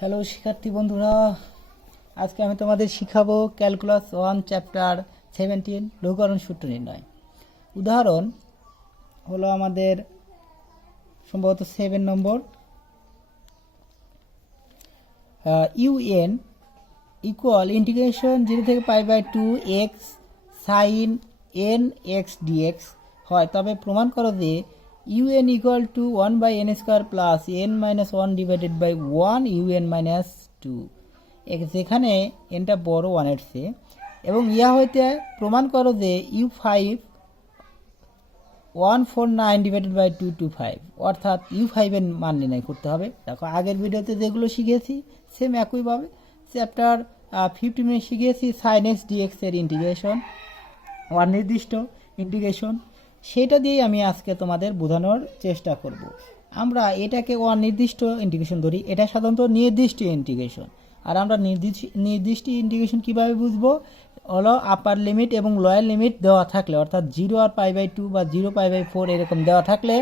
Hello শিক্ষার্থী বন্ধুরা, আজকে আমি তোমাদের শিখাবো ক্যালকুলাস 1 চ্যাপ্টার 17 লঘুকরণ সূত্র নির্ণয়। উদাহরণ হলো আমাদের সম্ভবত 7 নম্বর। ইউএন ইকুয়াল ইন্টিগ্রেশন 0 থেকে π/2 x sign n x dx হয়, তবে প্রমাণ করো যে u n equal to 1/n² plus n-1 divided by 1 un-2, যেখানে এনটা বড় 1-এর চেয়ে, এবং ইয়া হইতে প্রমাণ করো যে u5 149 ডিভাইডেড বাই 225, অর্থাৎ u5 এর মান নির্ণয় করতে হবে। দেখো আগের ভিডিওতে যেগুলো শিখেছি সেম একইভাবে চ্যাপ্টার 15 শিখেছি সাইন এক্স ডিএক্স এর ইন্টিগ্রেশন, অনির্দিষ্ট ইন্টিগ্রেশন, সেটা দিয়েই আমি আজকে তোমাদের বোঝানোর চেষ্টা করব। আমরা এটাকে অনির্দিষ্ট ইন্টিগ্রেশন ধরি, এটা সাধারণত নির্দিষ্ট ইন্টিগ্রেশন। আর আমরা নির্দিষ্ট ইন্টিগ্রেশন কিভাবে বুঝবো? হলো আপার লিমিট এবং লোয়ার লিমিট দেওয়া থাকলে, অর্থাৎ 0 আর π/2 বা 0 π/4 এরকম দেওয়া থাকলে,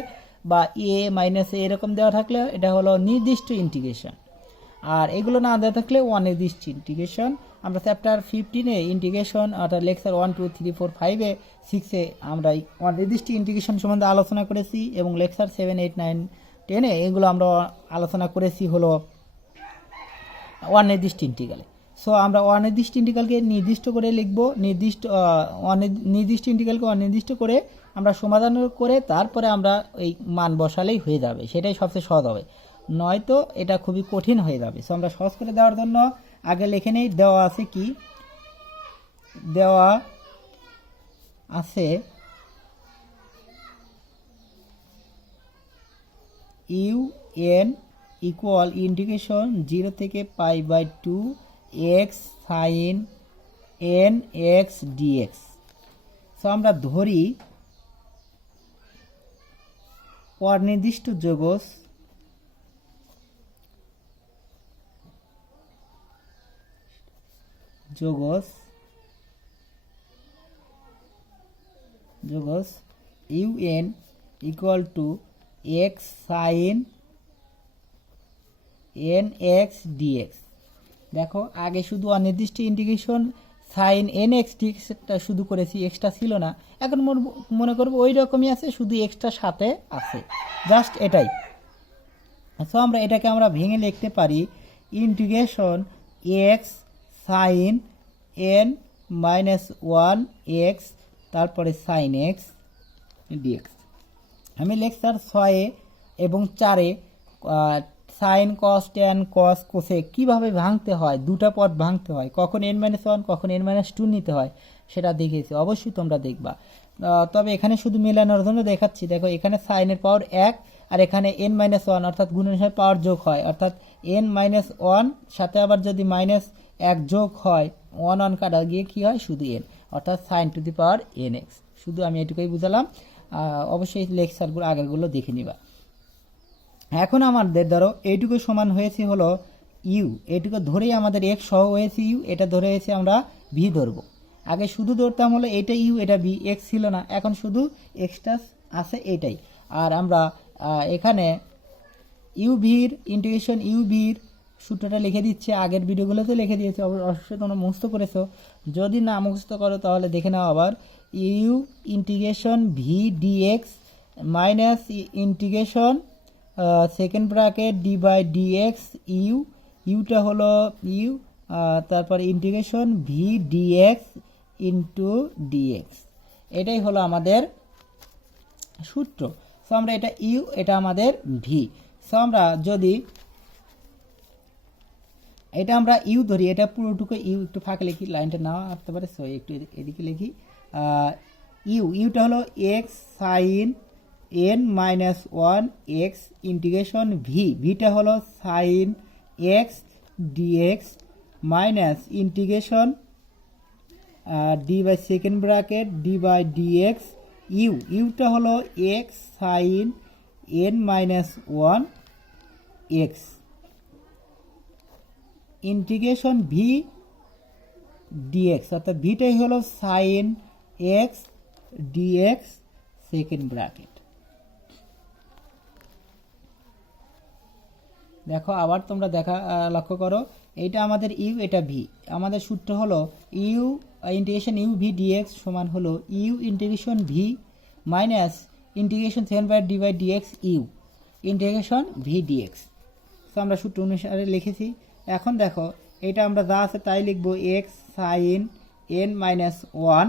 বা a মাইনাস a এরকম দেওয়া থাকলে এটা হলো নির্দিষ্ট ইন্টিগ্রেশন। আর এগুলো না দেওয়া থাকলে অনির্দিষ্ট ইন্টিগ্রেশন। আমরা চ্যাপ্টার 15-এ ইন্টিগ্রেশন, অর্থাৎ লেকচার 1, 2, 3, 4, 5-এ 6-এ আমরা অনির্দিষ্ট ইন্টিগ্রেশন সম্বন্ধে আলোচনা করেছি, এবং লেকচার 7, 8, 9, 10-এ এগুলো আমরা আলোচনা করেছি হলো অনির্দিষ্ট ইন্টিগ্রালে। সো আমরা অনির্দিষ্ট ইন্টিগ্রালকে নির্দিষ্ট করে লিখব, নির্দিষ্ট ইন্টিগ্রালকে অনির্দিষ্ট করে আমরা সমাধান করে তারপরে আমরা এই মান বসালেই হয়ে যাবে, সেটাই সবচেয়ে সহজ হবে, নয়তো এটা খুবই কঠিন হয়ে যাবে। সো আমরা সহজ করে দেওয়ার জন্য আগে লিখে নেই, দেওয়া আছে কি, দেওয়া আছে ইউ এন ইকুয়াল ইন্টিগ্রেশন 0 থেকে π/2 x sign n x dx. So আমরা ধরি অনির্দিষ্ট যোগস u n equal to x sign n x dx. দেখো আগে শুধু অনির্দিষ্ট ইন্টিগ্রেশন সাইন এন এক্স ডিএক্সটা শুধু করেছি, এক্সট্রা ছিল না। এখন মনে করবো ওই রকমই আছে, শুধু এক্সট্রা সাথে আছে, জাস্ট এটাই। সো আমরা এটাকে আমরা ভেঙে লিখতে পারি integration x sign n -1 x তারপরে সাইন এক্স ডিএক্স। আমি লেকচার 6 এবং 4-এ sin cos tan cos cosec কীভাবে ভাঙতে হয়, দুটা পদ ভাঙতে হয়, কখন n-1 কখন n-2 নিতে হয় সেটা দেখিয়েছি, অবশ্যই তোমরা দেখবা। তবে এখানে শুধু মেলানোর জন্য দেখাচ্ছি। দেখো এখানে সাইনের পাওয়ার 1 আর এখানে n-1, অর্থাৎ গুণনের পাওয়ার যোগ হয়, অর্থাৎ n-1 সাথে আবার যদি -1 যোগ হয়, 1 কাটা গিয়ে কী হয়, শুধু n, অর্থাৎ sine to the power nx। শুধু আমি এটুকুই বুঝালাম, অবশ্যই লেকচারগুলো আগেরগুলো দেখে নিবা। এখন আমাদের ধরো এইটুকু সমান হয়েছে হলো ইউ, এইটুকু ধরেই আমাদের এক্স সহ হয়েছে ইউ, এটা ধরে হয়েছে আমরা ভি ধরবো। আগে শুধু ধরতাম হলো এটা ইউ এটা ভি, এক্স ছিল না, এখন শুধু এক্সটা আছে এটাই। আর আমরা এখানে ইউ ভির ইন্টিগ্রেশন ইউ ভির সূত্রটা লিখে দিচ্ছে, আগের ভিডিওগুলোতে লিখে দিয়েছে, অবশ্যই তোমরা মুখস্থ করেছো। যদি না মুখস্থ করো তাহলে দেখে নাও আবার, u integration v dx minus integration second bracket d by dx u, ইউটা হলো ইউ, তারপর integration v dx into dx, এটাই হলো আমাদের সূত্র। সো আমরা এটা ইউ, এটা আমাদের ভি। সো আমরা যদি এটা আমরা ইউ ধরি, এটা পুরোটুকু ইউ, একটু ফাঁকে লিখি, লাইনটা না আসতে পারে, সো একটু এদিকে লিখি। ইউটা হলো x sin n-1 x integration ভিটা হলো sin x dx minus integration d by second bracket d by dx ইউটা হলো x sin n-1 x integration v dx, অর্থাৎ ভিটাই হলো sin x dx second bracket. দেখো আবার তোমরা লক্ষ্য করো, এইটা আমাদের ইউ, এটা ভি। আমাদের সূত্র হলো u integration u v dx সমান হলো u integration v minus integration 7/d/dx u integration v dx. তো আমরা সূত্র অনুসারে লিখেছি। এখন দেখো এটা আমরা যা আছে তাই লিখবো, x sign n minus one,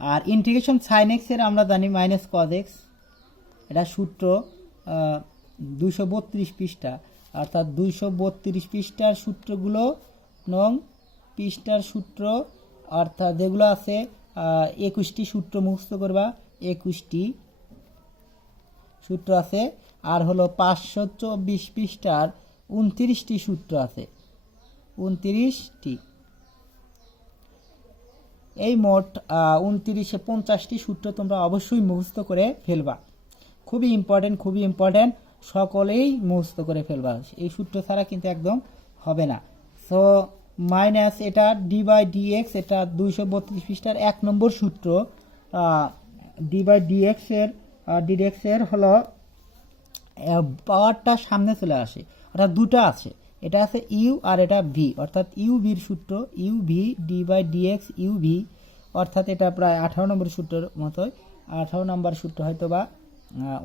আর ইন্টিগ্রেশন সাইন এক্স এর আমরা জানি মাইনাস কজ এক্স। এটা সূত্র 232 পৃষ্ঠা, অর্থাৎ 232 পৃষ্ঠার সূত্রগুলো নং পৃষ্ঠার সূত্র, অর্থাৎ যেগুলো আছে 21টি সূত্র মুখস্থ করবা, 21টি সূত্র আছে। আর হলো 524 পৃষ্ঠার 29টি সূত্র আছে, 29টি। এই মোট 2950টি সূত্র তোমরা অবশ্যই মুখস্থ করে ফেলবা। খুবই ইম্পর্টেন্ট, সকলেই মুখস্থ করে ফেলবা। এই সূত্র ছাড়া কিন্তু একদম হবে না। সো মাইনাস এটা d/dx, এটা 232 পৃষ্ঠার 1 নম্বর সূত্র। d/dx এর হলো পাওয়ারটা সামনে চলে আসে, অর্থাৎ দুটো আছে, এটা আছে ইউ আর এটা ভি, অর্থাৎ ইউ ভির সূত্র U V d/dx U V, অর্থাৎ এটা প্রায় 18 নম্বর সূত্রের মতোই। 18 নম্বর সূত্র হয়তো বা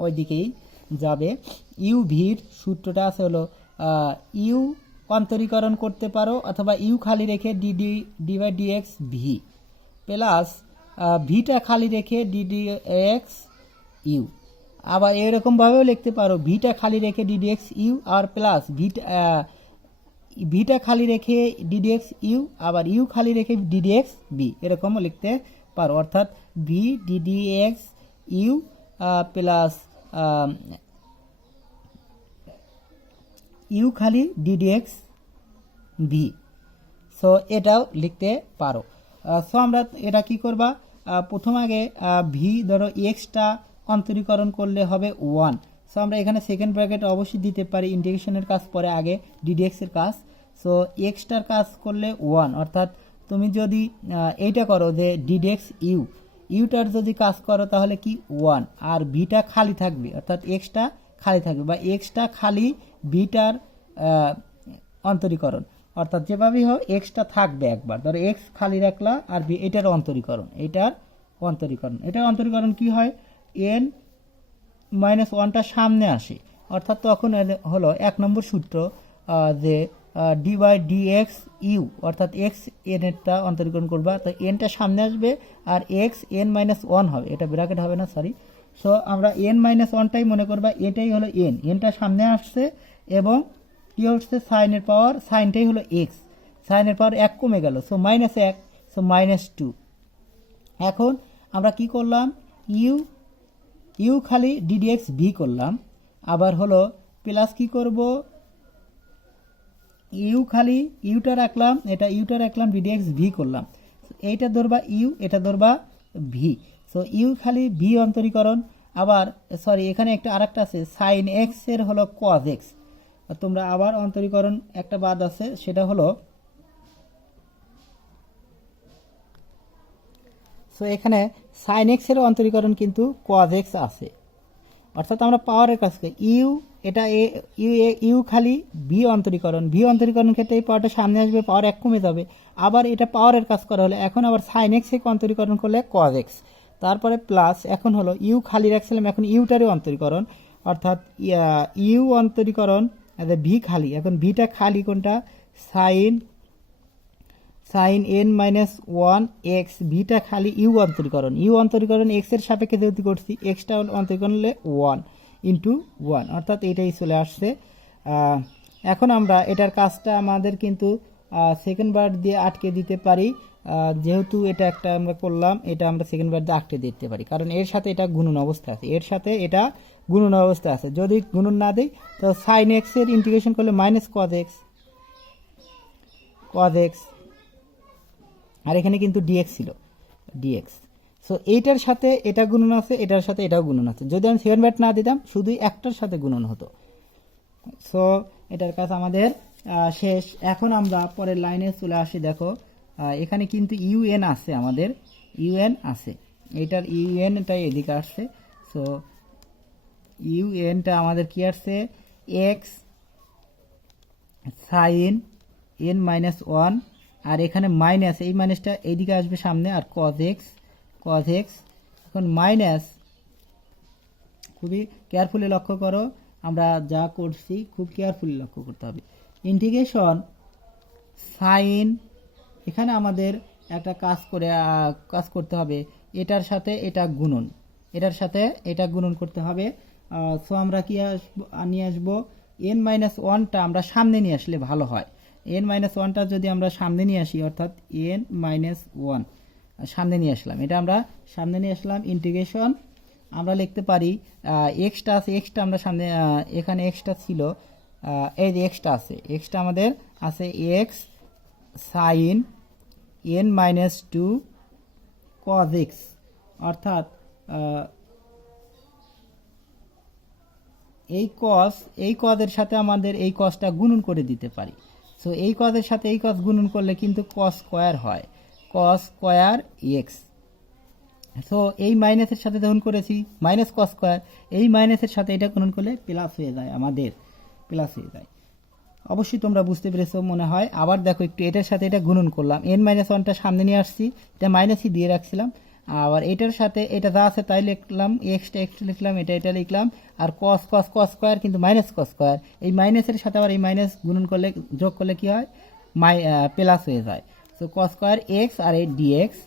ওই দিকেই যাবে। ইউ ভির সূত্রটা আছে হলো ইউ অন্তরীকরণ করতে পারো অথবা ইউ খালি রেখে d/dx ভি প্লাস ভিটা খালি রেখে d/dx ইউ। আবার এরকমভাবেও লিখতে পারো, ভিটা খালি রেখে d/dx ইউ আর প্লাস ভিটা খালি রেখে d/dx ইউ, আবার ইউ খালি রেখে d/dx বি, এরকমও লিখতে পারো। অর্থাৎ V d/dx you plus you খালি d/dx ভি। সো এটাও লিখতে পারো। সো আমরা এটা কি করবা, প্রথম আগে ভি ধরো এক্সটা অন্তরীকরণ করলে হবে 1। সো আমরা এখানে সেকেন্ড ব্র্যাকেট অবশ্যই দিতে পারি, ইন্টিগ্রেশনের কাজ পরে আগে d/dx এর কাজ। সো এক্সটার কাজ করলে 1, অর্থাৎ তুমি যদি এইটা করো যে d/dx ইউ, ইউটার যদি কাজ করো তাহলে কি 1, আর ভিটা খালি থাকবে, অর্থাৎ এক্সটা খালি থাকবে, বা এক্সটা খালি ভিটার অন্তরীকরণ, অর্থাৎ যেভাবেই হোক এক্সটা থাকবে একবার। ধরো এক্স খালি রাখলা আর এটার অন্তরীকরণ, এটার অন্তরীকরণ কি হয়, এন মাইনাস ওয়ানটা সামনে আসে, অর্থাৎ তখন হলো 1 নম্বর সূত্র যে d/dx ইউ, অর্থাৎ এক্স এন এরটা অন্তরীকরণ করবা, তো এনটা সামনে আসবে আর এক্স এন মাইনাস ওয়ান হবে, এটা ব্র্যাকেট হবে না, সরি। সো আমরা এন মাইনাস ওয়ানটাই মনে করবা, এটাই হলো এনটা সামনে আসছে এবং কি হচ্ছে সাইনের পাওয়ার, সাইনটাই হলো এক্স, সাইনের পাওয়ার 1 কমে গেল, সো -1, সো -2। এখন আমরা কি করলাম, ইউ খালি d/dx ভি করলাম, আবার হলো প্লাস কি করব, ইউ খালি ইউটা রাখলাম, এটা ইউটা রাখলাম, d/dx ভি করলাম, এইটা ধরবা ইউ, এটা ধরবা ভি। সো ইউ খালি ভি অন্তরীকরণ, আবার সরি এখানে আরেকটা আছে সাইন এক্স এর হলো কজ এক্স, তোমরা আবার অন্তরীকরণ একটা বাদ আছে, সেটা হলো, সো এখানে সাইন এক্স এর অন্তরীকরণ কিন্তু কজ এক্স আছে, অর্থাৎ আমরা পাওয়ারের কাছে ইউ, এটা ইউ খালি ভি অন্তরীকরণ ক্ষেত্রে এই পাওয়ারটা সামনে আসবে, পাওয়ার 1 কমে যাবে, আবার এটা পাওয়ারের কাজ করা হলে এখন আবার সাইন এক্স এর অন্তরীকরণ করলে কজ এক্স, তারপরে প্লাস এখন হলো ইউ খালি রাখছিলাম, এখন ইউটারও অন্তরীকরণ, অর্থাৎ ইউ অন্তরীকরণ ভি খালি, এখন ভিটা খালি কোনটা, sin n minus one x, ভিটা খালি ইউ অন্তরীকরণ এক্স এর সাপেক্ষে যেহেতু করছি, এক্সটা অন্তরীকরণ হলে 1/1, অর্থাৎ এটাই চলে আসছে। এখন আমরা এটার কাজটা আমাদের কিন্তু সেকেন্ড বার দিয়ে আটকে দিতে পারি, যেহেতু এটা একটা আমরা করলাম, এটা আমরা সেকেন্ড বার দিয়ে আটকে দিতে পারি, কারণ এর সাথে এটা গুণন অবস্থা আছে, যদি গুণন না দেই তো সাইন এক্স এর ইন্টিগ্রেশন করলে মাইনাস কজ এক্স, আর এখানে কিন্তু ডিএক্স ছিল, সো এইটার সাথে এটা গুণন আছে, এটার সাথে এটাও গুণন আছে, যদি আমি সেকেন্ড ব্যাট না দিতাম শুধু একটার সাথে গুণন হতো। সো এটার কাজ আমাদের শেষ। এখন আমরা পরের লাইনে চলে আসি। দেখো এখানে কিন্তু ইউএন আছে, আমাদের ইউএন আছে, এইটার ইউএনটাই এদিকে আসছে। সো ইউএনটা আমাদের কি আসছে, x sign n minus one, আর এখানে মাইনাস, এই মাইনাসটা এইদিকে আসবে সামনে, আর কজ এক্স এখন মাইনাস, খুবই কেয়ারফুলি লক্ষ্য করো, আমরা যা করছি খুব কেয়ারফুলি লক্ষ্য করতে হবে। ইন্টিগ্রেশন সাইন, এখানে আমাদের একটা কাজ করতে হবে, এটার সাথে এটা গুণন, এটার সাথে এটা গুণন করতে হবে। সো আমরা কি নিয়ে আসবো, এন মাইনাস ওয়ানটা আমরা সামনে নিয়ে আসলে ভালো হয়। এন মাইনাস ওয়ানটা যদি আমরা সামনে নিয়ে আসি, অর্থাৎ এন মাইনাস ওয়ান সামনে নিয়ে আসলাম, এটা আমরা সামনে নিয়ে আসলাম। ইন্টিগ্রেশন আমরা লিখতে পারি এক্সটা আছে, এক্সটা আমরা সামনে, এখানে এক্সটা ছিল, এই যে এক্সটা আছে, এক্সটা আমাদের আছে x sign n minus two cos x, অর্থাৎ এই কজের সাথে আমাদের এই কজটা গুণন করে দিতে পারি। সো এই কজের সাথে এই কজ গুণন করলে কিন্তু কজ স্কোয়ার হয়, কজ স্কোয়ার এক্স। সো এই মাইনাসের সাথে যখন করেছি মাইনাস কস স্কোয়ার, এই মাইনাসের সাথে এটা গুণন করলে প্লাস হয়ে যায়, আমাদের প্লাস হয়ে যায়। অবশ্যই তোমরা বুঝতে পেরেছো মনে হয়। আবার দেখো একটু, এটার সাথে এটা গুণন করলাম, এন মাইনাস ওয়ানটা সামনে নিয়ে আসছি, এটা মাইনাসই দিয়ে রাখছিলাম, আবার এটার সাথে এটা যা আছে তাই লিখলাম, এক্সটা লিখলাম, এটা লিখলাম, আর কস স্কোয়ার কিন্তু মাইনাস কস স্কোয়ার, এই মাইনাসের সাথে আবার এই মাইনাস গুণন করলে, যোগ করলে কি হয়, প্লাস হয়ে যায়। সো কস স্কোয়ার এক্স আর এই ডিএক্স।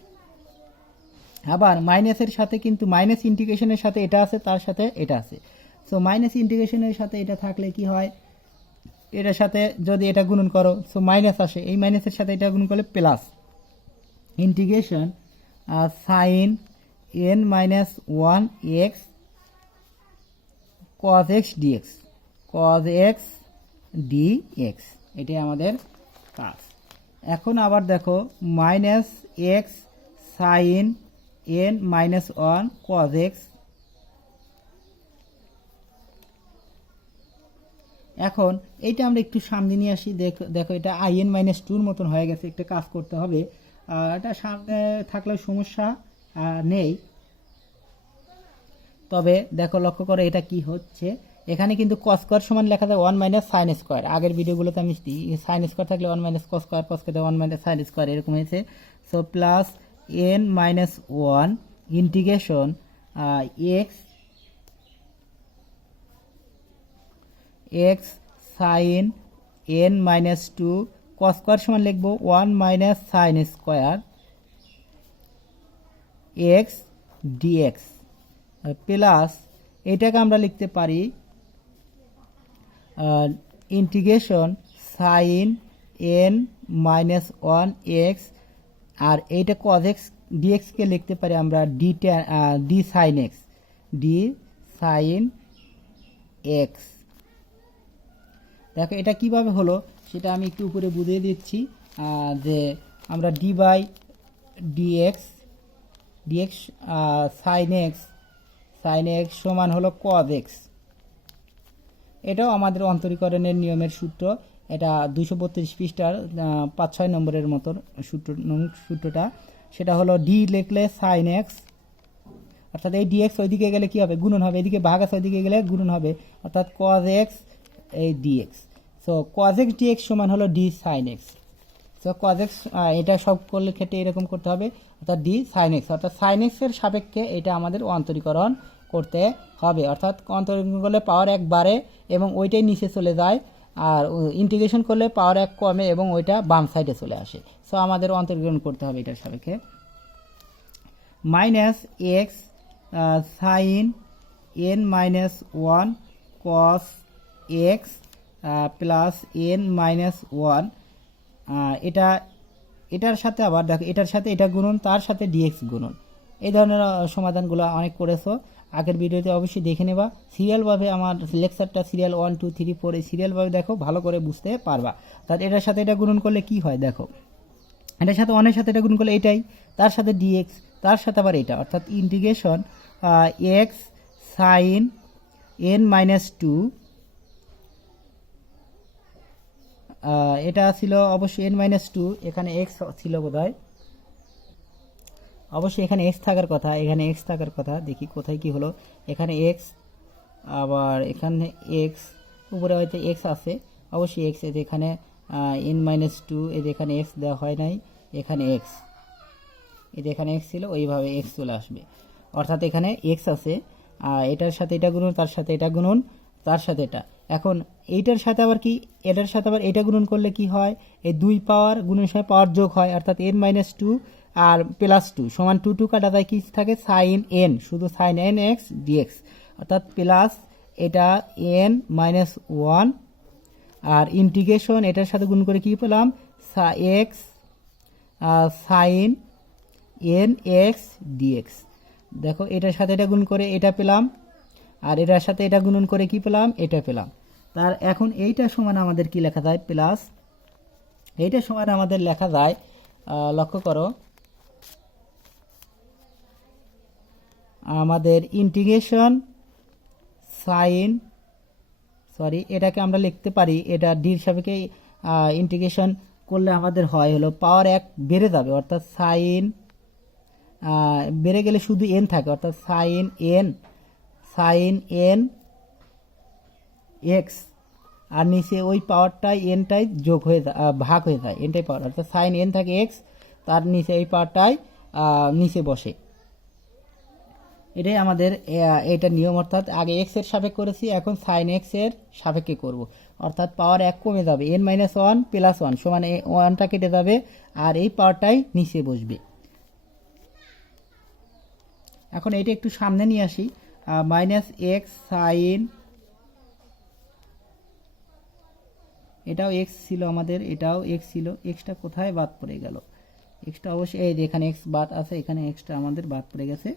আবার মাইনাসের সাথে কিন্তু মাইনাস ইন্টিগ্রেশনের সাথে এটা আছে, তার সাথে এটা আছে। সো মাইনাস ইন্টিগ্রেশনের সাথে এটা থাকলে কি হয়, এটার সাথে যদি এটা গুণন করো, সো মাইনাস আসে, এই মাইনাসের সাথে এটা গুণন করলে plus. Integration sign n minus one x cos x dx, cos x dx, এটাই আমাদের কাজ। এখন আবার দেখো minus x sign n minus one cos x, এখন এইটা আমরা একটু সামনে নিয়ে আসি। দেখো এটা আইএন মাইনাস টুর মতন হয়ে গেছে, একটা কাজ করতে হবে, এটা সামনে থাকলেও সমস্যা নেই। তবে দেখো লক্ষ্য করো এটা কি হচ্ছে, এখানে কিন্তু কস স্কোয়ার সমান লেখা যায় ওয়ান মাইনাস সাইন স্কোয়ার, আগের ভিডিওগুলোতে আমি সাইন স্কোয়ার থাকলে one minus cos square, cos square one minus sin square এরকম হয়েছে। So plus n minus one integration x sign n minus two cos square সমান লিখবো one minus sin square x dx, plus এটাকে আমরা লিখতে পারি integration sign n minus one x, আর এইটা কজ এক্স ডিএক্সকে লিখতে পারি আমরা ডি সাইন এক্স। দেখো এটা কিভাবে হলো সেটা আমি একটু উপরে বুঝিয়ে দিচ্ছি, যে আমরা d by dx sine x সমান হলো কজ এক্স, এটাও আমাদের অন্তরীকরণের নিয়মের সূত্র, এটা 232 পৃষ্ঠার 5-6 নম্বরের মতো সূত্রটা, সেটা হলো ডি লিখলে সাইন এক্স, অর্থাৎ এই ডিএক্স ওইদিকে গেলে কি হবে, গুণন হবে, এদিকে ভাগ আছে ওইদিকে গেলে গুণন হবে, অর্থাৎ কজ এক্স এই dx. So cos x dx সমান হলো d sine x. So cos x এটা সব করলে ক্ষেত্রে এরকম করতে হবে, অর্থাৎ ডি সাইন এক্স, অর্থাৎ সাইন এক্সের সাপেক্ষে এটা আমাদের অন্তরীকরণ করতে হবে, অর্থাৎ অন্তরীকরণ করলে পাওয়ার 1 বাড়ে এবং ওইটাই নিচে চলে যায়, আর ইন্টিগ্রেশন করলে পাওয়ার 1 কমে এবং ওইটা বাম সাইডে চলে আসে। সো আমাদের অন্তরীকরণ করতে হবে এটার সাপেক্ষে। Minus x sign n minus one cos x plus n minus one, এটার সাথে আবার দেখো এটার সাথে এটা গুণন, তার সাথে ডিএক্স গুণন, এই ধরনের সমাধানগুলো অনেক করেছো, আগের ভিডিওতে অবশ্যই দেখে নেবা। সিরিয়ালভাবে আমার লেকচারটা সিরিয়াল 1 2 3 4 এই সিরিয়ালভাবে দেখো, ভালো করে বুঝতে পারবা। তাহলে এটার সাথে এটা গুণন করলে কি হয়, দেখো এটার সাথে অনেক সাথে এটা গুণ করলে এটাই, তার সাথে ডিএক্স, তার সাথে আবার এটা, অর্থাৎ integration x sign n minus two, এটা ছিল অবশ্যই এন মাইনাস টু, এখানে এক্স ছিল বোধহয়, অবশ্যই এখানে এক্স থাকার কথা, এখানে এক্স থাকার কথা, দেখি কোথায় কি হলো, এখানে এক্স, আবার এখানে এক্স, উপরে হয়তো এক্স আছে, অবশ্যই এক্স, এখানে n-2, এখানে এক্স দেওয়া হয় নাই, এখানে এক্স, এখানে এক্স ছিল, ওইভাবে এক্স চলে আসবে। অর্থাৎ এখানে এক্স আছে, এটার সাথে এটা গুণন, তার সাথে এটা গুণন, তার সাথে এটা। এখন এইটার সাথে আবার কি, এটার সাথে আবার এটা গুণন করলে কি হয়, এই 2 পাওয়ার গুণনের সময় পাওয়ার যোগ হয়, অর্থাৎ n-2 আর +2 সমান 2 কাটা যায়, কি থাকে সাইন n, শুধু সাইন n x dx, অর্থাৎ প্লাস এটা n-1 আর ইন্টিগ্রেশন এটার সাথে গুণ করে কি পেলাম, x sign n x dx. দেখো এটার সাথে এটা গুণ করে এটা পেলাম, আর এটার সাথে এটা গুণন করে কি পেলাম, এটা পেলাম। তার এখন এইটা সমান আমাদের কি লেখা যায়, প্লাস এইটা সমান আমাদের লেখা যায়, লক্ষ্য করো আমাদের ইন্টিগ্রেশন সাইন, সরি এটাকে আমরা লিখতে পারি, এটা ডির সাপেক্ষে ইন্টিগ্রেশন করলে আমাদের হয় হলো পাওয়ার 1 বেড়ে যাবে, অর্থাৎ সাইন বেড়ে গেলে শুধু এন থাকে, অর্থাৎ সাইন এন এক্স, আর নিচে ওই পাওয়ারটাই এনটাই যোগ হয়ে যায়, ভাগ হয়ে যায়, এনটাই পাওয়ার, অর্থাৎ সাইন এন থাকে এক্স, তার নিচে এই পাওয়ারটাই নিচে বসে। এটাই আমাদের এটা নিয়ম, অর্থাৎ আগে এক্স এর সাপেক্ষে করেছি, এখন সাইন এক্স এর সাপেক্ষে করব, অর্থাৎ পাওয়ার 1 কমে যাবে, n-1 + 1 সমান 1টা কেটে যাবে, আর এই পাওয়ারটাই নিচে বসবে। এখন এটা একটু সামনে নিয়ে আসি, -x সাইন, এটাও এক্স ছিল আমাদের, এটাও এক্স ছিল, এক্সটা কোথায় বাদ পড়ে গেল, এক্সটা অবশ্যই এই এখানে এক্স বাদ আছে, এখানে এক্সটা আমাদের বাদ পড়ে গেছে,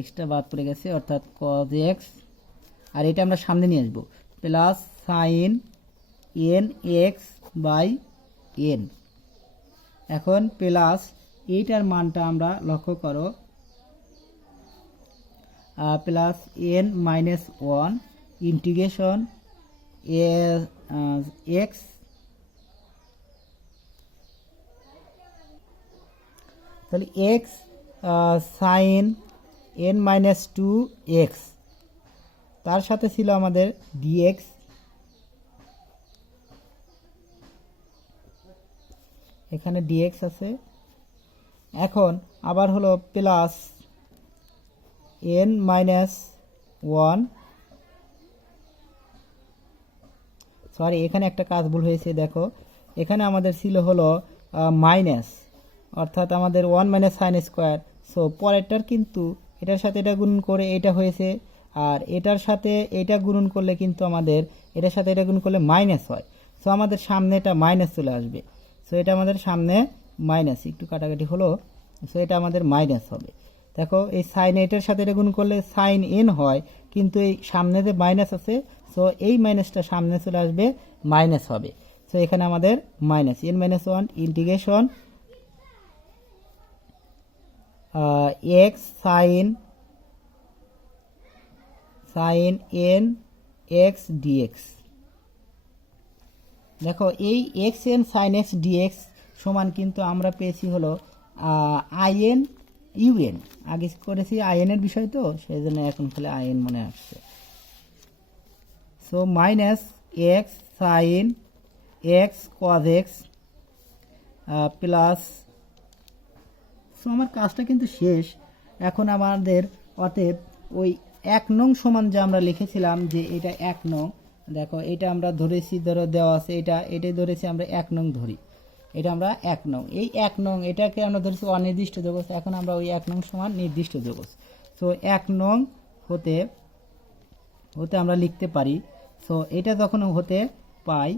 এক্সটা বাদ পড়ে গেছে, অর্থাৎ cos x, আর এটা আমরা সামনে নিয়ে আসবো, plus sine n x by n. এখন প্লাস এইটার মানটা আমরা লক্ষ্য করো, প্লাস n-1 ইন্টিগ্রেশন এক্স, তাহলে এক্স সাইন n-2 এক্স, তার সাথে ছিল আমাদের ডিএক্স, এখানে ডিএক্স আছে। এখন আবার হলো প্লাস n-1, সরি এখানে একটা কাজ ভুল হয়েছে, দেখো এখানে আমাদের ছিল হলো মাইনাস, অর্থাৎ আমাদের 1 - sin স্কোয়ার, সো পরেরটার কিন্তু এটার সাথে এটা গুণন করে এটা হয়েছে, আর এটার সাথে এটা গুণন করলে কিন্তু আমাদের এটার সাথে এটা গুণ করলে মাইনাস হয়, সো আমাদের সামনে এটা মাইনাস চলে আসবে, সো এটা আমাদের সামনে মাইনাস, একটু কাটাকাটি হলো, সো এটা আমাদের মাইনাস হবে। দেখো এই সাইন এটার সাথে এটা গুণ করলে সাইন এন হয়, কিন্তু এই সামনে যে মাইনাস আছে, সো এই মাইনাসটা সামনে চলে আসবে, মাইনাস হবে, সো এখানে আমাদের minus n-1 integration x sign n x dx. দেখো এই x n sine x dx সমান কিন্তু আমরা পেয়েছি হলো আইএন ইউএন, আগে করেছি আইএন এর বিষয়, তো সেই জন্য এখন খালি আইএন মনে আসছে, so minus x sine x cos x plus, so আমার কাজটা কিন্তু শেষ। এখন আমাদের অতএব ওই 1 নং সমান যে আমরা লিখেছিলাম যে এটা 1 নং, দেখো এটা আমরা ধরেছি, ধরো দেওয়া আছে এটাই ধরেছি আমরা 1 নং ধরি, এটা আমরা 1 নং, এই 1 নং এটাকে আমরা ধরেছি অনির্দিষ্ট যোগজ, এখন আমরা ওই 1 নং সমান নির্দিষ্ট যোগজ, সো 1 নং হতে আমরা লিখতে পারি, সো এটা যখন হতে পাই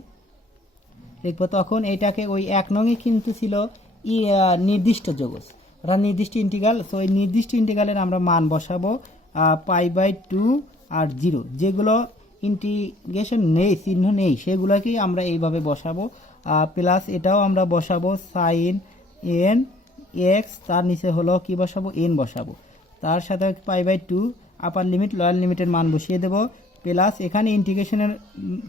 লিখবো, তখন এটাকে ওই 1 নংই কিন্তু ছিল নির্দিষ্ট যোগজ, অর্থাৎ নির্দিষ্ট ইন্টিগ্রাল, সো এই নির্দিষ্ট ইন্টিগ্রালের আমরা মান বসাবো π/2 আর 0, যেগুলো ইন্টিগ্রেশন নেই, চিহ্ন নেই, সেগুলোকেই আমরা এইভাবে বসাবো, প্লাস এটাও আমরা বসাবো সাইন এন এক্স, তার নিচে হলো কি বসাবো, এন বসাবো, তার সাথে π/2 আপার লিমিট লোয়ার লিমিটের মান বসিয়ে দেবো, প্লাস এখানে ইন্টিগ্রেশনের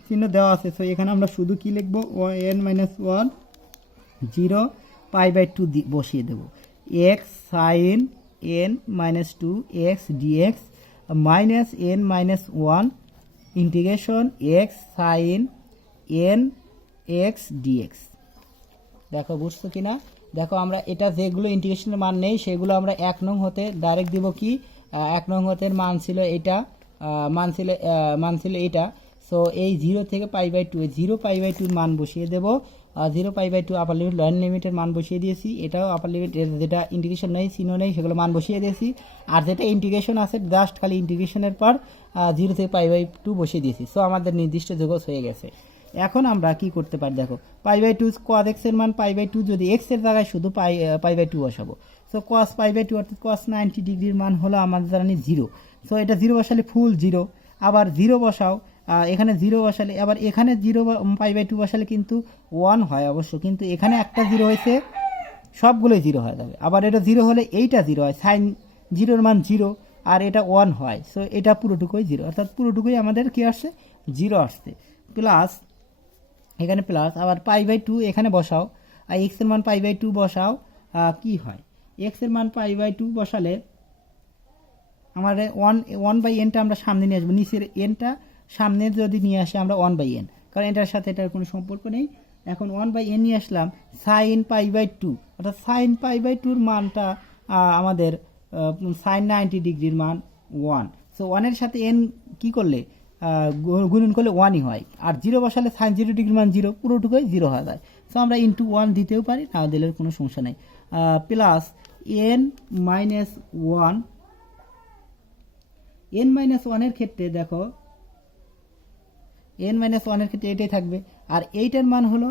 চিহ্ন দেওয়া আছে, সো এখানে আমরা শুধু কি লিখবো, n-1 0 π/2 বসিয়ে দেবো, x sine n-2 x dx minus n-1 integration x sign n x dx. দেখো বুঝছো কি না? দেখো আমরা এটা যেগুলো ইন্টিগ্রেশনের মান নেই সেগুলো আমরা 1 নং হতে ডাইরেক্ট দিব কি 1 নং হতে মান ছিল এটা, মান ছিল এটা। সো এই 0 থেকে π/2 0π/2 মান বসিয়ে দেব। 0π/2 আপার লিমিট লোয়ার লিমিটের মান বসিয়ে দিয়েছি, এটাও আপার লিমিট, যেটা ইন্টিগ্রেশন নেই চিহ্ন নেই সেগুলো মান বসিয়ে দিয়েছি। আর যেটা ইন্টিগ্রেশন আছে জাস্ট খালি ইন্টিগ্রেশনের পর 0 থেকে π/2 বসিয়ে দিয়েছি। সো আমাদের নির্দিষ্ট যোগজ হয়ে গেছে। এখন আমরা কি করতে পারি দেখো, π/2 cos x এর মান π/2, যদি x এর জায়গায় শুধু π/2 বসাবো। সো cos π/2 অর্থাৎ cos 90 ডিগ্রির মান হলো আমাদের জানি 0। সো এটা 0 বসালে ফুল 0, আবার 0 বসাও, এখানে 0 বসালে, আবার এখানে 0 π/2 বসালে কিন্তু 1 হয় অবশ্য, কিন্তু এখানে একটা 0 হয়েছে, সবগুলোই 0 হয়ে যাবে। আবার এটা 0 হলে এইটা 0 হয়, সাইন 0 মান 0, আর এটা 1 হয়। সো এটা পুরোটুকুই 0, অর্থাৎ পুরোটুকুই আমাদের কি আসছে 0 আসছে। প্লাস এখানে প্লাস, আবার π/2 এখানে বসাও, আর x এর মান π/2 বসাও, কি হয় x এর মান π/2 বসালে আমাদের 1/nটা আমরা সামনে নিয়ে আসবো, নিচের nটা সামনে যদি নিয়ে আসে আমরা 1/n, কারণ এটার সাথে এটার কোনো সম্পর্ক নেই। এখন 1/n নিয়ে আসলাম, সাইন π/2 অর্থাৎ সাইন π/2 মানটা আমাদের সাইন 90 ডিগ্রির মান 1। সো 1 এর সাথে n কি করলে গুণন করলে 1ই হয়, আর 0 বসালে সাইন 0 ডিগ্রির মান 0, পুরোটুকুই 0 হয়ে যায়। সো আমরা ইন্টু 1 দিতেও পারি, না দিলে কোনো সমস্যা নেই। প্লাস n মাইনাস 1, n-1 এর ক্ষেত্রে দেখো n-1 এর ক্ষেত্রে এটাই থাকবে, আর এইটার মান হলো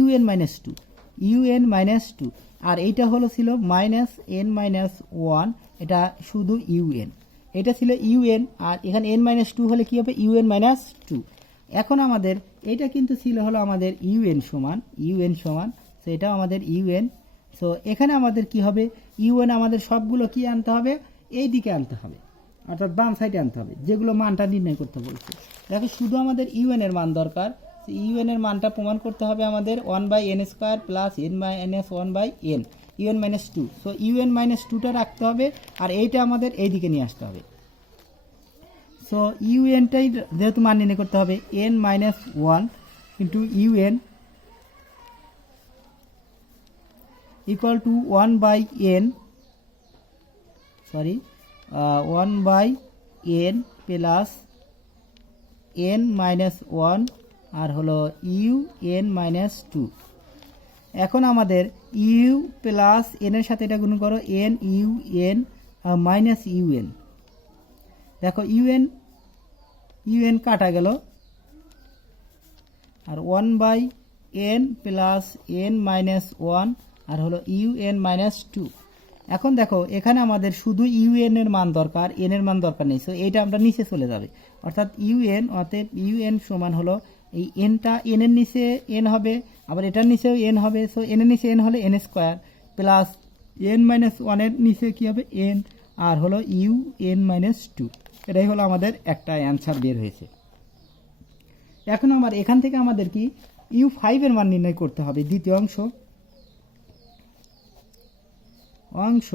un-2, আর এইটা হলো ছিল -n-1, এটা শুধু un, এটা ছিল un, আর এখানে n-2 হলে কি হবে un-2। এখন আমাদের এটা কিন্তু ছিল হলো আমাদের un সমান, সো এটাও আমাদের un। সো এখানে আমাদের কি হবে, un আমাদের সবগুলো কি আনতে হবে, এই দিকে আনতে হবে, অর্থাৎ বাম সাইডে আনতে হবে, যেগুলো মানটা নির্ণয় করতে বলছে। দেখো শুধু আমাদের ইউএন এর মান দরকার, ইউএন এর মানটা প্রমাণ করতে হবে আমাদের 1/n² plus n-1/n, un-2। So un-2টা রাখতে হবে, আর এইটা আমাদের এইদিকে নিয়ে আসতে হবে। সো ইউএনটাই যেহেতু মান নির্ণয় করতে হবে, n-1 into un equal to 1/n 1/n plus n-1 আর হলো un-2। এখন আমাদের ইউ প্লাস এন এর সাথে এটা গুণ করো, n un মাইনাস un। দেখো un কাটা গেল, আর 1/n প্লাস n-1 আর হলো un-2। এখন দেখো এখানে আমাদের শুধু un এর মান দরকার, n এর মান দরকার নেই। সো এইটা আমরা নিচে চলে যাবে, অর্থাৎ un, অতএব un সমান হলো এই nটা n এর নিচে n হবে, আবার এটার নিচেও n হবে। সো n এর নিচে n হলে n² প্লাস n-1 এর নিচে কি হবে n, আর হলো un-2। এটাই হলো আমাদের একটা অ্যান্সার বের হয়েছে। এখন আমার এখান থেকে আমাদের কি u5 এর মান নির্ণয় করতে হবে। দ্বিতীয় অংশ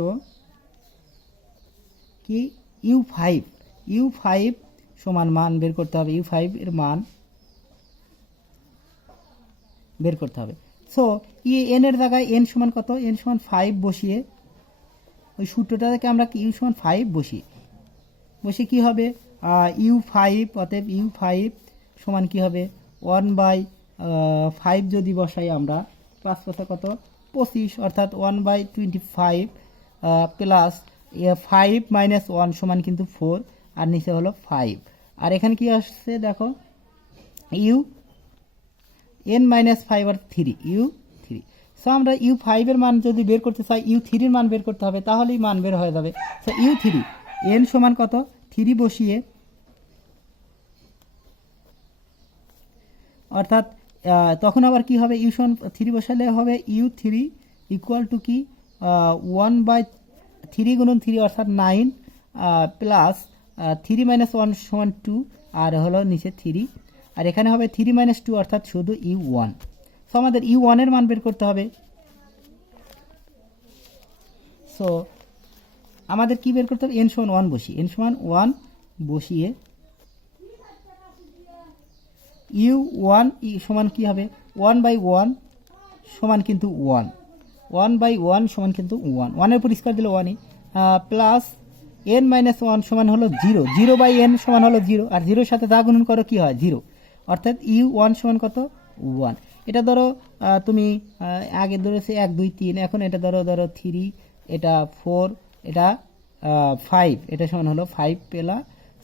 কি u5 সমান মান বের করতে হবে, u5 এর মান বের করতে হবে। সো n এর জায়গায় n সমান কত, n সমান 5 বসিয়ে ওই সূত্রটা থেকে আমরা কি u সমান 5 বসিয়ে কি হবে u5, অতএব u5 সমান কি হবে 1/5 যদি বসাই আমরা 5 কত 25, অর্থাৎ 1/25 প্লাস 5 - 1 সমান কিন্তু 4, আর নিচে হলো 5, আর এখানে কি আসছে দেখো u n-5 আর 3 u3। সো আমরা u5 এর মান যদি বের করতে চাই, u3 এর মান বের করতে হবে, তাহলেই মান বের হয়ে যাবে। সো u3 n সমান কত 3 বসিয়ে, অর্থাৎ তখন আবার কি হবে u সমান 3 বসালে হবে u3 ইকুয়াল টু কি 1/3 গুণন 3 অর্থাৎ 9 প্লাস 3 - 1 সমান 2, আর হলো নিচে 3, আর এখানে হবে 3 - 2 অর্থাৎ শুধু u1। সো আমাদের u1 এর মান বের করতে হবে। সো আমাদের কি বের করতে হবে, n সমান 1 বসিয়ে, n সমান 1 বসিয়ে ইউ ওয়ান সমান কী হবে 1/1 সমান কিন্তু 1, 1/1 সমান কিন্তু 1, 1-এর উপর স্কোয়ার দিলে 1ই, প্লাস n-1 সমান হলো 0, 0/n সমান হলো 0, আর 0-র সাথে যা গুণন করো কী হয় 0, অর্থাৎ ইউ ওয়ান সমান কত 1। এটা ধরো তুমি আগে ধরেছে 1 2 3, এখন এটা ধরো 3, এটা 4, এটা 5, এটা সমান হলো 5 পেলা।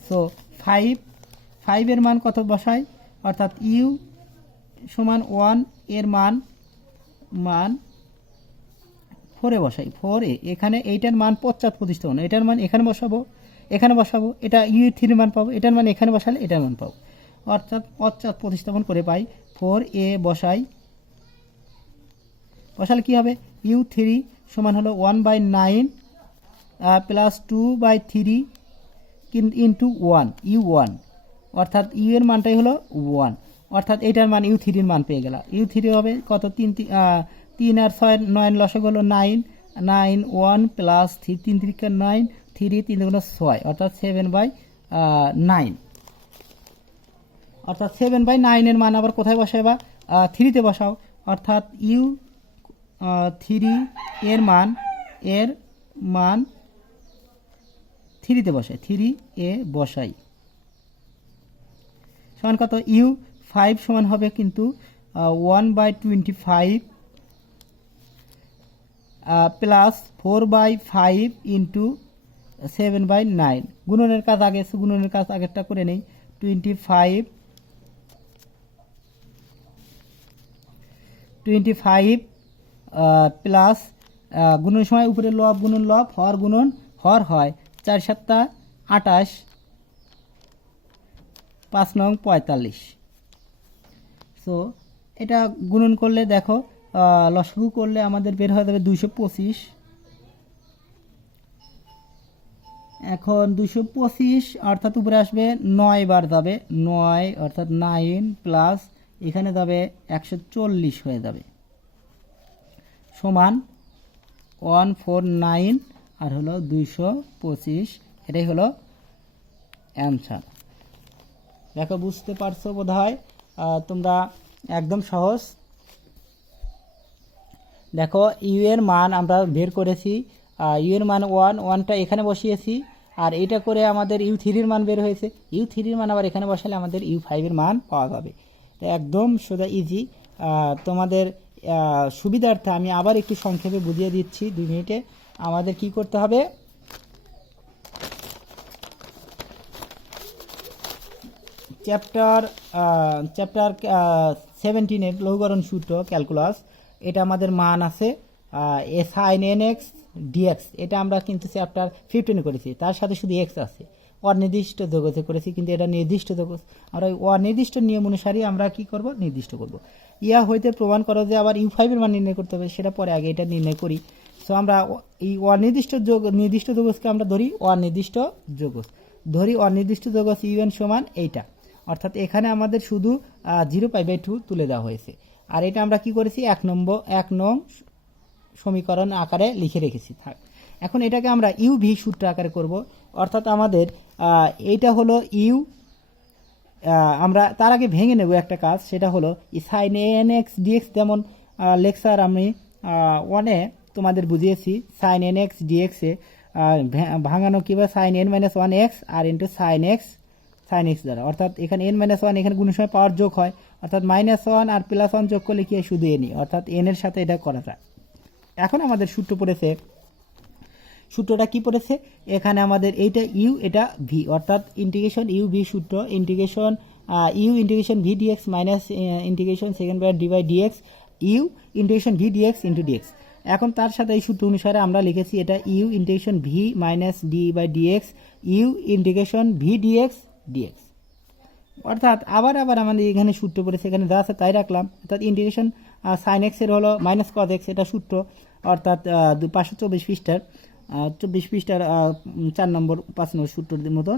সো 5-এর মান কত বসাই, অর্থাৎ ইউ সমান 1 এর মান 4-এ বসাই, 4-এ এখানে এইটার মান পশ্চাৎ প্রতিস্থাপন, এটার মান এখানে বসাবো, এটা ইউ 3-এর মান পাবো, এটার মান এখানে বসালে এটার মান পাবো, অর্থাৎ পশ্চাৎ প্রতিস্থাপন করে পাই 4a বসালে কি হবে ইউ 3 সমান হলো 1/9 প্লাস 2/3 ইন্টু 1 ইউ 1, অর্থাৎ ইউ এর মানটাই হলো 1, অর্থাৎ এটার মান ইউ 3-এর মান পেয়ে গেলাম। ইউ 3 হবে কত 3 আর 6 9 লসাগু হলো 9, 1 প্লাস 3 3 3 9, 3 3 গুণ 6, অর্থাৎ 7/9, অর্থাৎ 7/9 এর মান আবার কোথায় বসাইবা 3-তে বসাও, অর্থাৎ ইউ 3 এর মান 3-তে বসাই, 3a বসাই সমান কত ইউ 5 সমান হবে কিন্তু 1/25 প্লাস 4/5 ইন্টু 7/9, গুণনের কাজ আগে, গুণনের কাজ আগেরটা করে নেই, 25 প্লাস গুণনের সময় উপরে লব গুণন লব, হর গুণন হর হয়, 4 7 28, 5 9 45। সো এটা গুণন করলে দেখো লসাগু করলে আমাদের বের হয়ে যাবে 225। এখন 225 অর্থাৎ উপরে আসবে 9 বার যাবে, 9 অর্থাৎ 9 প্লাস এখানে যাবে 140 হয়ে যাবে সমান 149 আর হলো 225, এটাই হলো অ্যান্সার। দেখো বুঝতে পারছো বোধহয় তোমরা, একদম সহজ। দেখো ইউ এর মান আমরা বের করেছি, ইউ এর মান 1টা এখানে বসিয়েছি, আর এটা করে আমাদের ইউ 3-এর মান বের হয়েছে, ইউ 3-এর মান আবার এখানে বসালে আমাদের ইউ 5-এর মান পাওয়া যাবে। একদম সোজা ইজি। তোমাদের সুবিধার্থে আমি আবার একটু সংক্ষেপে বুঝিয়ে দিচ্ছি 2 মিনিটে। আমাদের কি করতে হবে, চ্যাপ্টার 17-এর লঘুকরণ সূত্র ক্যালকুলাস, এটা আমাদের মান আছে সাইন এন এক্স ডিএক্স, এটা আমরা কিন্তু চ্যাপ্টার 15 করেছি, তার সাথে শুধু এক্স আছে, অনির্দিষ্ট জগতে করেছি, কিন্তু এটা নির্দিষ্ট জগৎ, আমরা ওই অনির্দিষ্ট নিয়ম অনুসারে আমরা কি করব নির্দিষ্ট করব। ইয়া হইতে প্রমাণ করো যে আবার ইউ 5-এর মান নির্ণয় করতে হবে, সেটা পরে আগে এটা নির্ণয় করি। সো আমরা এই নির্দিষ্ট জগৎকে আমরা ধরি অনির্দিষ্ট জগৎ ইউএন সমান এইটা, অর্থাৎ এখানে আমাদের শুধু 0π/2 তুলে দেওয়া হয়েছে, আর এটা আমরা কি করেছি 1 নং সমীকরণ আকারে লিখে রেখেছি। এখন এটাকে আমরা ইউ ভি সূত্র আকারে করব, অর্থাৎ আমাদের এইটা হলো ইউ, আমরা তার আগে ভেঙে নেব একটা কাজ, সেটা হলো সাইন এন এক্স ডিএক্স, যেমন লেকচার আমি 1-এ তোমাদের বুঝিয়েছি, সাইন এন এক্স ডিএক্সে ভাঙানো কিংবা সাইন n-1 এক্স আর ইন্টু সাইন এক্স দ্বারা, অর্থাৎ এখানে n-1 এখানে গুণের সময় পাওয়ার যোগ হয়, অর্থাৎ -1 আর +1 যোগ করলে কি শুধু এনই, অর্থাৎ এন এর সাথে এটা করা যায়। এখন আমাদের সূত্রটা কি পড়েছে, এখানে আমাদের এইটা ইউ এটা ভি, অর্থাৎ ইন্টিগ্রেশন ইউ ভি সূত্র, integration u integration v dx minus integration second bracket d by dx u integration v dx into dx. এখন তার সাথে এই সূত্র অনুসারে আমরা লিখেছি এটা u integration v minus d by dx u integration v dx dx, অর্থাৎ আবার আমাদের এখানে সূত্র পড়েছে, এখানে যা আছে তাই রাখলাম, অর্থাৎ ইন্টিগ্রেশন সাইন এক্সের হলো মাইনাস কজ এক্স, এটা সূত্র, অর্থাৎ 524 পৃষ্ঠার 4 নম্বর 5 নম্বর সূত্রের মতন,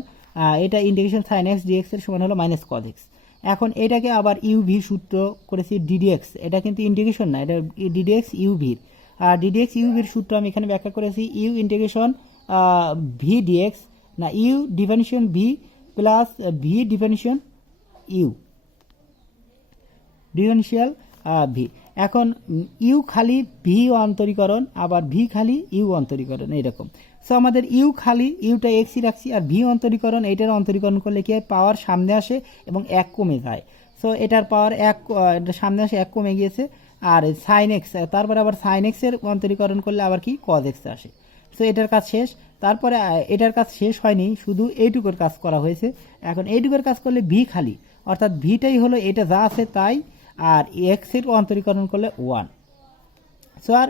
এটা ইন্টিগ্রেশন সাইন এক্স ডিএক্স এর সমান হলো মাইনাস কজ এক্স। এখন এটাকে আবার ইউ ভি সূত্র করেছি ডিডিএক্স, এটা কিন্তু ইন্টিগ্রেশন না, এটা ডিডিএক্স ইউ ভির, আর ডিডিএক্স ইউ ভির সূত্র আমি এখানে ব্যাখ্যা করেছি ইউ ইন্টিগ্রেশন ভি ডিএক্স না u differentiation v plus v differentiation u, differential v. এখন ইউ খালি ভি অন্তরীকরণ, আবার ভি খালি ইউ অন্তরীকরণ, এরকম। সো আমাদের ইউ খালি, ইউটা এক্সই রাখছি, আর ভি অন্তরীকরণ, এইটার অন্তরীকরণ করলে কি হয়, পাওয়ার সামনে আসে এবং 1 কমে যায়। সো এটার পাওয়ার 1 সামনে আসে, 1 কমে গিয়েছে। আর সাইন এক্স, তারপরে আবার সাইন এক্সের অন্তরীকরণ করলে আবার কি কজ এক্স আসে। সো এটার কাজ শেষ। তারপরে এটার কাজ শেষ হয়নি, শুধু এইটুকুর কাজ করা হয়েছে। এখন এইটুকুর কাজ করলে ভি খালি, অর্থাৎ ভিটাই হলো এটা যা আছে তাই, আর এক্সের অন্তরীকরণ করলে 1। সো আর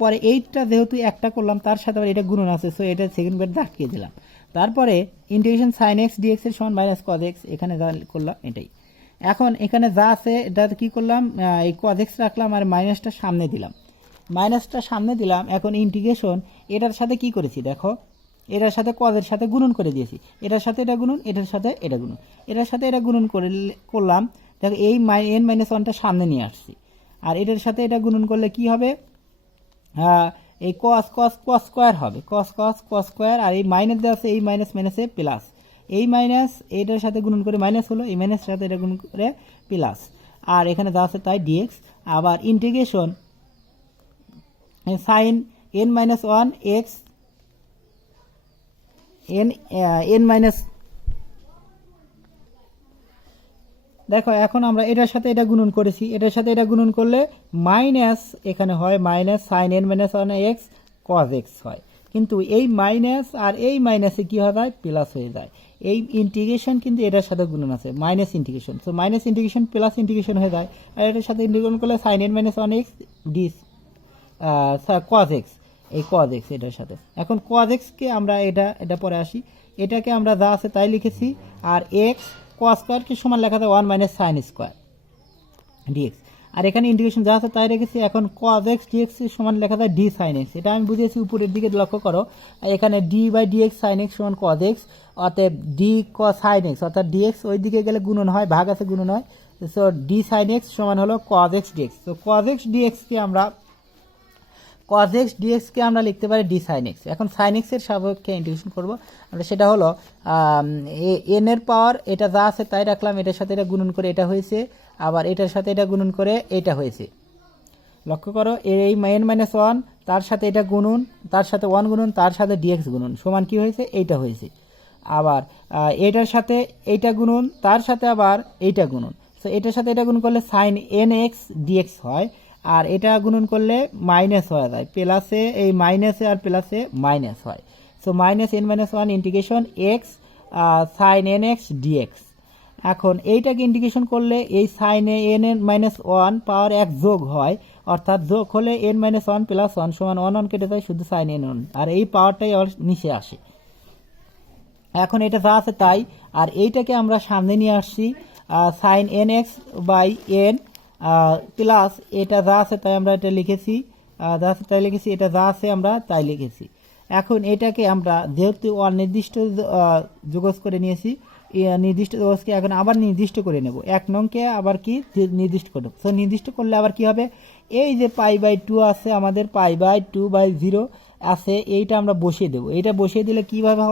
পরে এইটা যেহেতু একটা করলাম, তার সাথে আবার এটা গুণন আছে, সো এটা সেকেন্ড ব্রেড দাগিয়ে দিলাম। তারপরে ইন্টিগ্রেশন সাইন এক্স ডিএক্স এর সমান মাইনাস কজ এক্স, এখানে যা করলাম এটাই। এখন এখানে যা আছে এটা কি করলাম, এই কজ এক্স রাখলাম আর মাইনাসটা সামনে দিলাম, মাইনাসটা সামনে দিলাম। এখন ইন্টিগ্রেশন এটার সাথে কি করেছি দেখো, এটার সাথে কজের সাথে গুণন করে দিয়েছি, এটার সাথে এটা গুণন, এটার সাথে এটা গুণন, এটার সাথে এটা গুণন করলাম। দেখো এই এন মাইনাস ওয়ানটা সামনে নিয়ে আসছি, আর এটার সাথে এটা গুণন করলে কি হবে, এই কস কস কস স্কোয়ার হবে, কস কস কস স্কোয়ার। আর এই মাইনাস দেওয়া আছে, এই মাইনাস মাইনাসে প্লাস, এই মাইনাস এইটার সাথে গুণন করে মাইনাস হলো, এই মাইনাসের সাথে এটা গুণন করে প্লাস, আর এখানে যা আছে তাই ডিএক্স। আবার integration sign n minus one x N minus, দেখো এখন আমরা এটার সাথে এটা গুণন করেছি, এটার সাথে এটা গুণন করলে মাইনাস এখানে হয় minus sine n minus one x cos x হয়, কিন্তু এই মাইনাস আর এই মাইনাসে কি হয়ে যায়, প্লাস হয়ে যায়। এই ইন্টিগ্রেশন কিন্তু এটার সাথে গুণন আছে, minus integration, so minus integration plus integration হয়ে যায়। আর এটার সাথে ইন্টিগ্রেশন করলে sine n minus one x this cos x, এই কজ এক্স এটার সাথে। এখন কজ এক্সকে আমরা এটা পরে আসি, এটাকে আমরা যা আছে তাই লিখেছি, আর এক্স কস স্কোয়ারকে সমান লেখা যায় 1 মাইনাস সাইন স্কোয়ার ডিএক্স, আর এখানে ইন্টিগ্রেশন যা আছে তাই রেখেছি। এখন কজ এক্স ডিএক্স সমান লেখা যায় ডি সাইন এক্স, এটা আমি বুঝিয়েছি উপরের দিকে লক্ষ্য করো, এখানে d by dx sine x সমান কজ এক্স, অতএব ডি কস সাইন এক্স, অর্থাৎ ডিএক্স ওই দিকে গেলে গুণন হয়, ভাগ আছে গুণন হয়, সো ডি সাইন এক্স সমান হলো কজ এক্স ডিএক্স। তো কজ এক্স ডিএক্সকে আমরা কজ এক্স ডিএক্সকে আমরা লিখতে পারি ডি সাইন এক্স। এখন সাইন এক্সের সাপেক্ষে ইন্টিগ্রেশন করবো আমরা, সেটা হলো এন এর পাওয়ার এটা যা আছে তাই রাখলাম, এটার সাথে এটা গুণন করে এটা হয়েছে, আবার এটার সাথে এটা গুণন করে এটা হয়েছে। লক্ষ্য করো এই এন মাইনাস ওয়ান, তার সাথে এটা গুণন, তার সাথে ওয়ান গুণন, তার সাথে ডিএক্স গুণন সমান কি হয়েছে, এইটা হয়েছে। আবার এটার সাথে এইটা গুণন, তার সাথে আবার এইটা গুণন, সো এটার সাথে এটা গুণন করলে সাইন এন এক্স ডিএক্স হয়, আর এটা গুণন করলে মাইনাস হয়ে যায়, প্লাসে এই মাইনাসে আর প্লাসে মাইনাস হয়। So minus n minus one integration x sign n x dx. এখন এইটাকে ইন্টিগ্রেশন করলে এই sine n n minus one power 1 যোগ হয়, অর্থাৎ যোগ হলে n minus one plus one সমান 1 কেটে যায়, শুধু সাইন এন ওয়ান, আর এই পাওয়ারটাই নিচে আসে। এখন এটা যা আছে তাই, আর এইটাকে আমরা সামনে নিয়ে আসছি, sine n x by n plus এটা যা আছে তাই আমরা এটা লিখেছি, যা আছে তাই লিখেছি, এটা যা আছে আমরা তাই লিখেছি। এখন এটাকে আমরা যেহেতু অনির্দিষ্ট যোগজ করে নিয়েছি, নির্দিষ্ট যোগজকে এখন আবার নির্দিষ্ট করে নেব, 1 নংকে আবার কি নির্দিষ্ট করে নেব। সো নির্দিষ্ট করলে আবার কি হবে, এই যে পাই বাই 2 আছে আমাদের, পাই বাই 2/0 আছে, এইটা আমরা বসিয়ে দেবো। এইটা বসিয়ে দিলে কিভাবে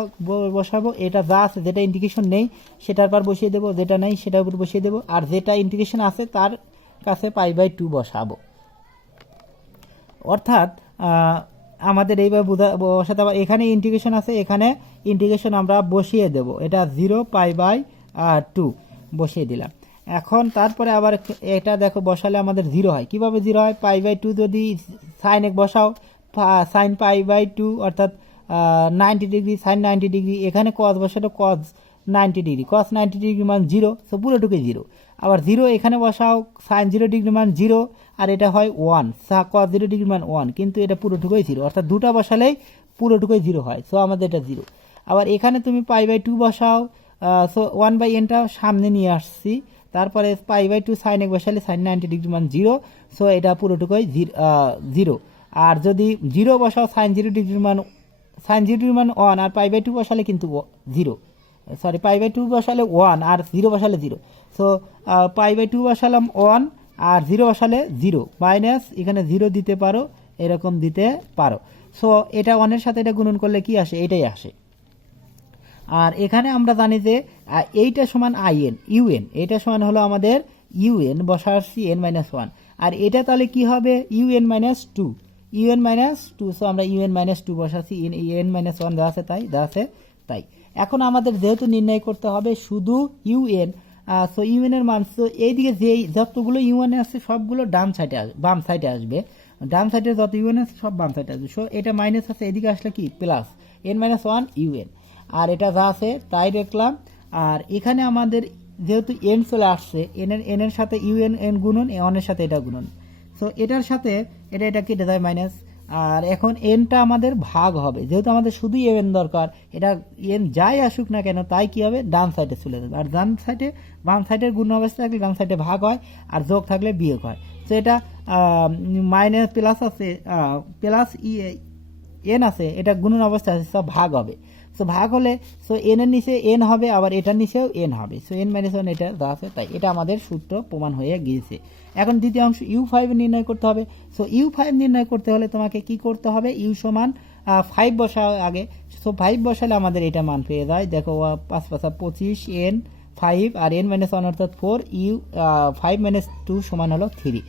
বসাবো, এটা যা আছে যেটা ইন্টিগ্রেশন নেই সেটার পর বসিয়ে দেবো, যেটা নেই সেটার উপর বসিয়ে দেবো, আর যেটা ইন্টিগ্রেশন আছে তার কাছে পাই বাই 2 বসাবো। অর্থাৎ আমাদের এইভাবে বসাতে, আবার এখানে ইন্টিগ্রেশন আছে, এখানে ইন্টিগ্রেশন আমরা বসিয়ে দেব, এটা 0 পাই বাই 2 বসিয়ে দিলাম। এখন তারপরে আবার এটা দেখো বসালে আমাদের 0 হয়, কিভাবে 0 হয়, পাই বাই 2 যদি সাইন এক বসাও, সাইন পাই বাই 2 অর্থাৎ 90 ডিগ্রি, সাইন 90 ডিগ্রি, এখানে কজ বসালো কজ 90 ডিগ্রি, কস 90 ডিগ্রি মান 0, সো পুরোটুকুই 0। আবার 0 এখানে বসাও, সাইন 0 ডিগ্রি মান 0, আর এটা হয় 1, কস 0 ডিগ্রি মান 1, কিন্তু এটা পুরোটুকুই 0, অর্থাৎ দুটা বসালেই পুরোটুকুই 0 হয়, সো আমাদের এটা 0। আবার এখানে তুমি পাই বাই 2 বসাও, সো 1/n সামনে নিয়ে আসছি, তারপরে পাই বাই 2 সাইন এক বসালে সাইন 90 ডিগ্রি মান 0, সো এটা পুরোটুকুই 0। আর যদি 0 বসাও সাইন 0 ডিগ্রি মান 1, আর পাই বাই 2 বসালে কিন্তু 0, সরি পাই বাই 2 বসালে 1 আর 0 বসালে 0, সো পাই বাই 2 বসালাম 1 আর 0 বসালে 0, মাইনাস এখানে 0 দিতে পারো, এরকম দিতে পারো। সো এটা 1 এর সাথে এটা গুণন করলে কি আসে, এটাই আসে। আর এখানে আমরা জানি যে এইটা সমান আইএন ইউএন, এটা সমান হলো আমাদের ইউএন বসাচ্ছি এন মাইনাস ওয়ান, আর এটা তাহলে কি হবে u n minus two, u n minus two. So আমরা ইউএন মাইনাস টু বসাচ্ছি, এন মাইনাস ওয়ান দেওয়া আছে তাই। এখন আমাদের যেহেতু নির্ণয় করতে হবে শুধু ইউএন, সো ইউএন এর মান, সো এইদিকে যে যতগুলো ইউএন আছে সবগুলো ডান সাইডে আসবে, বাম সাইডে আসবে, ডান সাইডে যত ইউএন আছে সব বাম সাইডে আসবে। সো এটা মাইনাস আছে, এদিকে আসলে কি plus n minus one u n, আর এটা যা আছে তাই রাখলাম। আর এখানে আমাদের যেহেতু এন চলে আসছে, এন এর সাথে ইউএন এন গুণন, এর সাথে এটা গুণন, সো এটার সাথে এটা কেটে যায় মাইনাস। আর এখন এনটা আমাদের ভাগ হবে, যেহেতু আমাদের শুধু এন দরকার, এটা এন যাই আসুক না কেন তাই কি হবে ডান সাইডে চলে যাবে, আর ডান সাইডে বাম সাইডের গুণ অবস্থা থাকলে ডান সাইডে ভাগ হয়, আর যোগ থাকলে বিয়োগ হয়। তো এটা মাইনাস প্লাস আছে, প্লাস এন আছে, এটা গুণন অবস্থা আছে, সব ভাগ হবে। সো ভাগ হলে সো এন এর নিচে এন হবে, আবার এটার নিচেও এন হবে। সো এন মাইনাস ওয়ান এটা যা আছে তাই, এটা আমাদের সূত্র প্রমাণ হয়ে গিয়েছে। এখন দ্বিতীয় অংশ U5 নির্ণয় করতে হবে। সো U5 নির্ণয় করতে হলে তোমাকে কি করতে হবে, ইউ সমান 5 বসাও আগে। সো 5 বসালে আমাদের এটা মান পেয়ে যায়, দেখো 5 5 25 এন 5 আর এন মাইনাস ওয়ান অর্থাৎ 4, ইউ 5 মাইনাস 2 সমান হলো 3।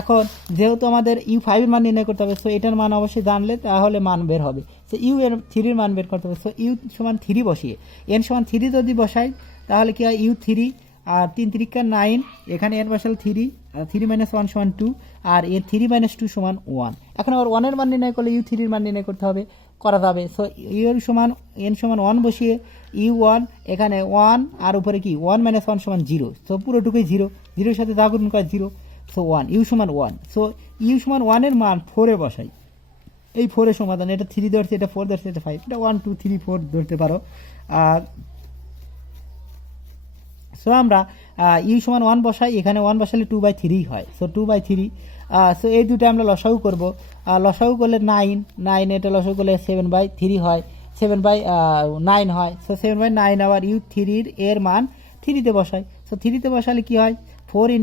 এখন যেহেতু আমাদের U5 এর মান নির্ণয় করতে হবে, সো এটার মান অবশ্যই জানলে তাহলে মান বের হবে। সো ইউ এর 3 এর মান বের করতে হবে। সো ইউ সমান 3 বসিয়ে এন সমান 3 যদি বসাই তাহলে কি হয় U3 আর 3 3 9, এখানে এন বসাল 3, 3 মাইনাস 1 সমান 2, আর এর 3 মাইনাস 2 সমান 1। এখন আবার 1 এর মান নির্ণয় করলে U3 এর মান নির্ণয় করতে হবে, করা যাবে। সো ইউ এর সমান এন সমান 1 বসিয়ে U1 এখানে 1 আর উপরে কি 1 মাইনাস 1 সমান 0। সো পুরোটুকুই 0, 0 সাথে যা গুণ করে 0। সো 1, ইউ সমান 1। সো ইউ সমান 1 এর মান 4 এ বসাই, এই 4 এর সমাধান, এটা 3 ধরছে, এটা 4 ধরছে, এটা 5, এটা 1 2 3 4 ধরতে পারো। আর সো আমরা ইউ সমান 1 বসাই, এখানে 1 বসালে 2/3 হয়। সো 2/3। সো এই দুটো আমরা লসাগু করব, লসাগু করলে 9, এটা লসাগু করলে 7/3 হয়, 7/9 হয়। সো 7/9 আবার U3 এর মান 3 তে বসাই। সো 3 তে বসালে কি হয় 4 ×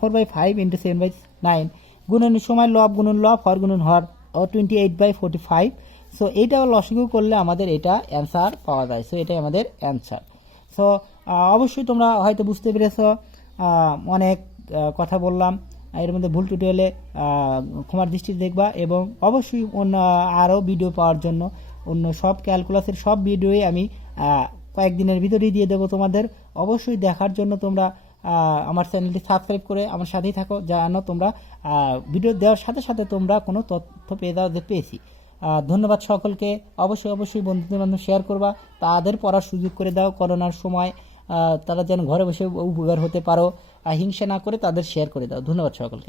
4/5 × 7/9, গুণনের সময় লব গুণন লব, হর গুণন হর, 28/45। সো এইটাও লসাগু করলে আমাদের এটা অ্যান্সার পাওয়া যায়। সো এটাই আমাদের অ্যান্সার। সো অবশ্যই তোমরা হয়তো বুঝতে পেরেছ, অনেক কথা বললাম, এর মধ্যে ভুল ত্রুটি হলে ক্ষমার দৃষ্টিতে দেখবা, এবং অবশ্যই অন্য আরও ভিডিও পাওয়ার জন্য অন্য সব ক্যালকুলাসের সব ভিডিওই আমি কয়েকদিনের ভিতরেই দিয়ে দেবো তোমাদের। অবশ্যই দেখার জন্য তোমরা আমার চ্যানেলটি সাবস্ক্রাইব করে আমার সাথেই থাকো, যেন তোমরা ভিডিও দেওয়ার সাথে সাথে তোমরা কোনো তথ্য পেয়ে যাও যে পেয়েছি। ধন্যবাদ সকলকে। অবশ্যই বন্ধুদের মাধ্যমে শেয়ার করবা, তাদের পড়ার সুযোগ করে দাও। করোনার সময় তারা যেন ঘরে বসে উপকার হতে পারো, হিংসা না করে তাদের শেয়ার করে দাও। ধন্যবাদ সকলকে।